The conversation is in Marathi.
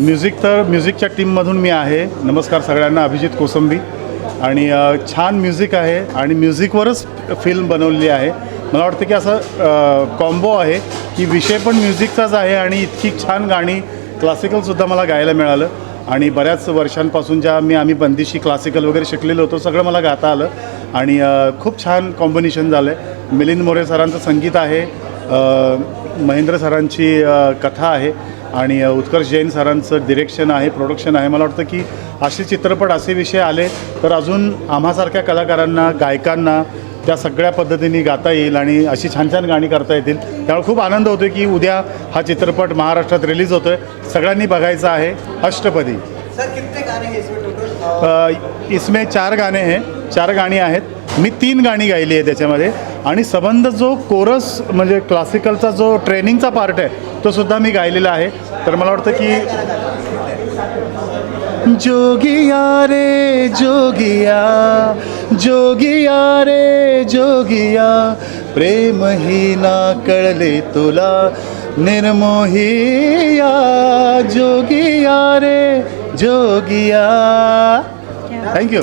म्युझिक तर म्युझिकच्या टीममधून मी आहे. नमस्कार सगळ्यांना अभिजित कोसंबी. आणि छान म्युझिक आहे आणि म्युझिकवरच फिल्म बनवलेली आहे. मला वाटतं की असं कॉम्बो आहे की विषय पण म्युझिकचाच आहे आणि इतकी छान गाणी क्लासिकलसुद्धा मला गायला मिळालं. आणि बऱ्याच वर्षांपासून ज्या मी आम्ही बंदिशी क्लासिकल वगैरे शिकलेलो होतो सगळं मला गाता आलं. आणि खूप छान कॉम्बिनेशन झालं आहे मिलिंद मोरे सरांचं संगीत आहे. महेंद्र सरांची कथा आहे. आणि उत्कर्ष जैन सरांचं डिरेक्शन आहे प्रोडक्शन आहे. मला वाटतं की असे चित्रपट असे विषय आले तर अजून आम्हासारख्या कलाकारांना गायकांना त्या सगळ्या पद्धतीने गाता येईल आणि अशी छान छान गाणी करता येतील. त्यामुळे खूप आनंद होतो की उद्या हा चित्रपट महाराष्ट्रात रिलीज होतो आहे सगळ्यांनी बघायचा आहे. अष्टपदी. इसमें चार गाणे हैं. चार गाणी आहेत. मी तीन गाणी गायली आहे त्याच्यामध्ये. आणि सबंध जो कोरस म्हणजे क्लासिकलचा जो ट्रेनिंगचा पार्ट आहे तो सुद्धा मी गायलेला आहे. तर मला वाटतं की जोगिया रे जोगिया जोगिया रे जोगिया प्रेम ही ना कळले तुला निर्मोहिया जोगिया रे जोगिया. Thank you